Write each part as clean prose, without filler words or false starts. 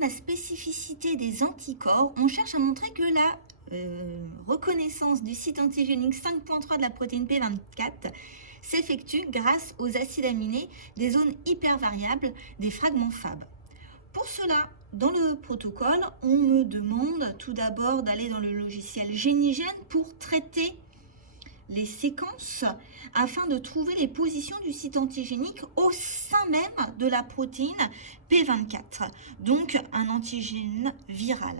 la spécificité des anticorps, on cherche à montrer que la reconnaissance du site antigénique 5.3 de la protéine P24 s'effectue grâce aux acides aminés des zones hypervariables des fragments Fab. Pour cela, dans le protocole, on me demande tout d'abord d'aller dans le logiciel Génigène pour traiter les séquences afin de trouver les positions du site antigénique au sein même de la protéine P24, donc un antigène viral.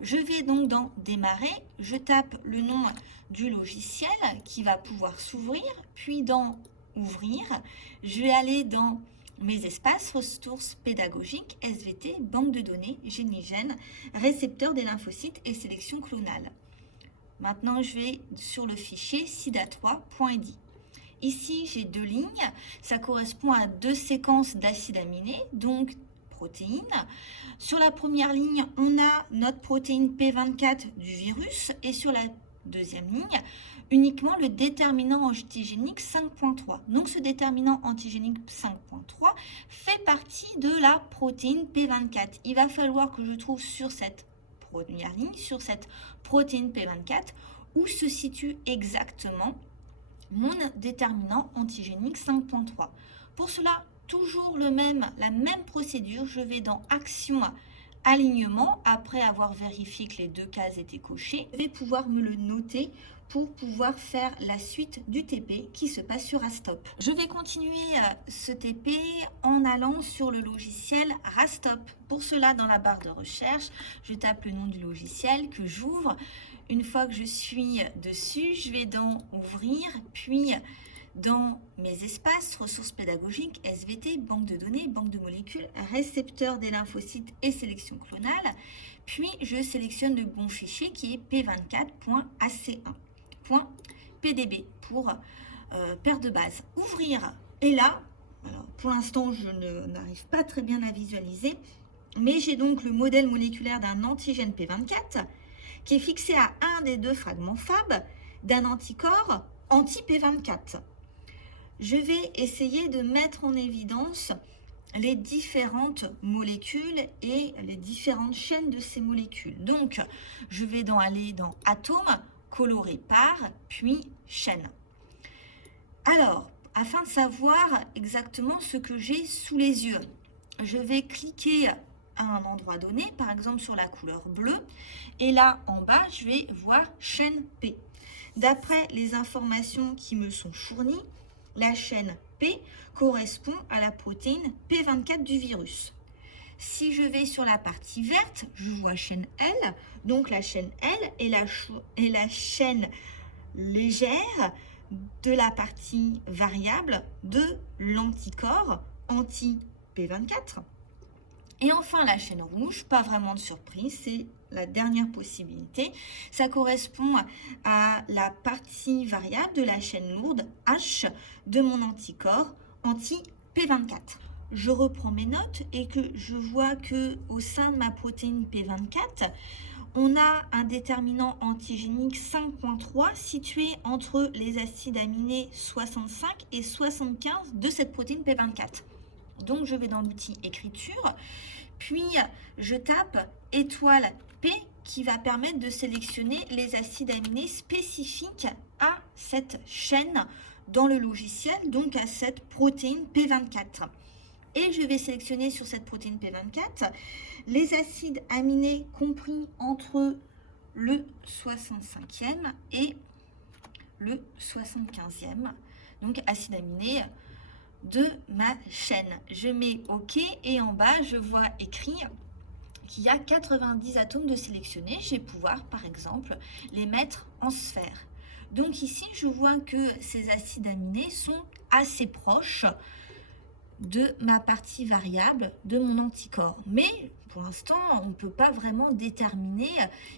Je vais donc dans Démarrer, je tape le nom du logiciel qui va pouvoir s'ouvrir, puis dans Ouvrir, je vais aller dans Mes espaces, ressources pédagogiques, SVT, banque de données, Génigène, récepteur des lymphocytes et sélection clonale. Maintenant, je vais sur le fichier SIDA3.id. Ici, j'ai deux lignes. Ça correspond à deux séquences d'acides aminés, donc protéines. Sur la première ligne, on a notre protéine P24 du virus et sur la deuxième ligne, uniquement le déterminant antigénique 5.3. Donc, ce déterminant antigénique 5.3 fait partie de la protéine P24. Il va falloir que je trouve sur cette première ligne, sur cette protéine P24, où se situe exactement mon déterminant antigénique 5.3. Pour cela, toujours la même procédure, je vais dans Action, Alignement, après avoir vérifié que les deux cases étaient cochées, je vais pouvoir me le noter pour pouvoir faire la suite du TP qui se passe sur Rastop. Je vais continuer ce TP en allant sur le logiciel Rastop. Pour cela, dans la barre de recherche, je tape le nom du logiciel que j'ouvre. Une fois que je suis dessus, je vais dans Ouvrir, puis dans Mes espaces, ressources pédagogiques, SVT, banque de données, banque de molécules, récepteur des lymphocytes et sélection clonale. Puis je sélectionne le bon fichier qui est p24.ac1.pdb pour paire de base. Ouvrir. Et là, alors pour l'instant, je n'arrive pas très bien à visualiser, mais j'ai donc le modèle moléculaire d'un antigène P24 qui est fixé à un des deux fragments Fab d'un anticorps anti-P24. Je vais essayer de mettre en évidence les différentes molécules et les différentes chaînes de ces molécules. Donc, je vais aller dans Atomes, coloré par, puis chaîne. Alors, afin de savoir exactement ce que j'ai sous les yeux, je vais cliquer à un endroit donné, par exemple sur la couleur bleue, et là en bas, je vais voir chaîne P. D'après les informations qui me sont fournies, la chaîne P correspond à la protéine P24 du virus. Si je vais sur la partie verte, je vois chaîne L. Donc la chaîne L est la chaîne légère de la partie variable de l'anticorps anti-P24. Et enfin, la chaîne rouge, pas vraiment de surprise, c'est la dernière possibilité. Ça correspond à la partie variable de la chaîne lourde H de mon anticorps anti-P24. Je reprends mes notes et que je vois que au sein de ma protéine P24, on a un déterminant antigénique 5.3 situé entre les acides aminés 65 et 75 de cette protéine P24. Donc, je vais dans l'outil écriture, puis je tape étoile P qui va permettre de sélectionner les acides aminés spécifiques à cette chaîne dans le logiciel, donc à cette protéine P24. Et je vais sélectionner sur cette protéine P24 les acides aminés compris entre le 65e et le 75e, donc acides aminés de ma chaîne. Je mets OK et en bas, je vois écrit qu'il y a 90 atomes de sélectionnés. Je vais pouvoir, par exemple, les mettre en sphère. Donc ici, je vois que ces acides aminés sont assez proches de ma partie variable de mon anticorps. Mais pour l'instant, on ne peut pas vraiment déterminer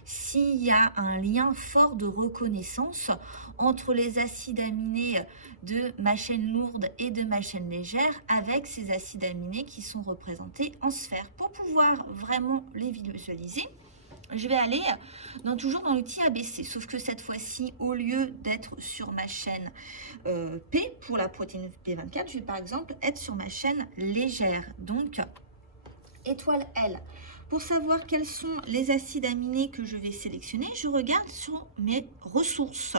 s'il y a un lien fort de reconnaissance entre les acides aminés de ma chaîne lourde et de ma chaîne légère avec ces acides aminés qui sont représentés en sphère. Pour pouvoir vraiment les visualiser, je vais aller toujours dans l'outil ABC, sauf que cette fois-ci, au lieu d'être sur ma chaîne P pour la protéine P24, je vais par exemple être sur ma chaîne légère. Donc, Étoile L. Pour savoir quels sont les acides aminés que je vais sélectionner, je regarde sur mes ressources.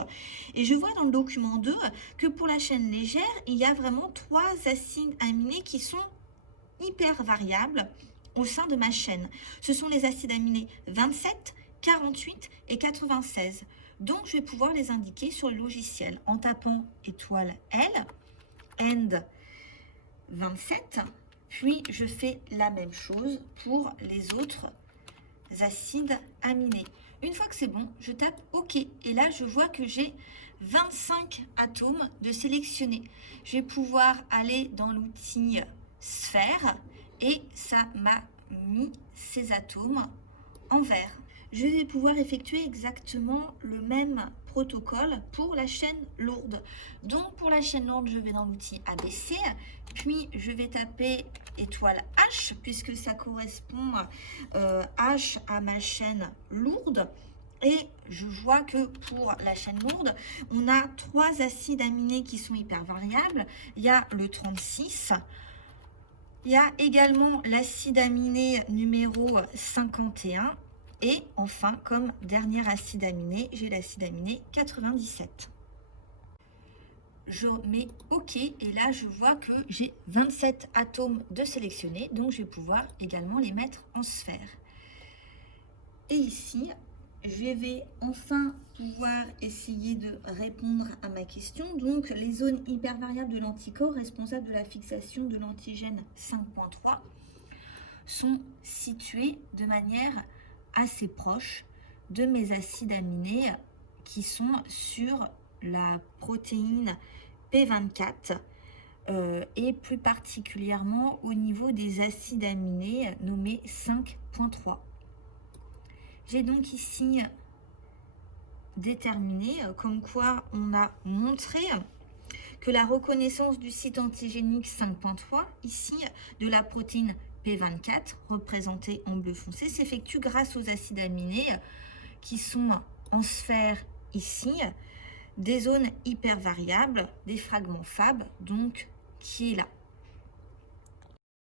Et je vois dans le document 2 que pour la chaîne légère, il y a vraiment 3 acides aminés qui sont hyper variables au sein de ma chaîne. Ce sont les acides aminés 27, 48 et 96. Donc, je vais pouvoir les indiquer sur le logiciel en tapant étoile L, end 27. Puis, je fais la même chose pour les autres acides aminés. Une fois que c'est bon, je tape OK. Et là, je vois que j'ai 25 atomes de sélectionner. Je vais pouvoir aller dans l'outil sphère et ça m'a mis ces atomes en vert. Je vais pouvoir effectuer exactement le même protocole pour la chaîne lourde. Donc pour la chaîne lourde, je vais dans l'outil ABC, puis je vais taper étoile H, puisque ça correspond H à ma chaîne lourde. Et je vois que pour la chaîne lourde, on a 3 acides aminés qui sont hyper variables. Il y a le 36, il y a également l'acide aminé numéro 51. Et enfin, comme dernier acide aminé, j'ai l'acide aminé 97. Je mets OK et là, je vois que j'ai 27 atomes de sélectionnés. Donc, je vais pouvoir également les mettre en sphère. Et ici, je vais enfin pouvoir essayer de répondre à ma question. Donc, les zones hypervariables de l'anticorps responsables de la fixation de l'antigène 5.3 sont situées de manière assez proche de mes acides aminés qui sont sur la protéine P24 et plus particulièrement au niveau des acides aminés nommés 5.3. J'ai donc ici déterminé comme quoi on a montré que la reconnaissance du site antigénique 5.3 ici de la protéine P24, représentée en bleu foncé, s'effectue grâce aux acides aminés qui sont en sphère ici, des zones hypervariables, des fragments Fab, donc qui est là.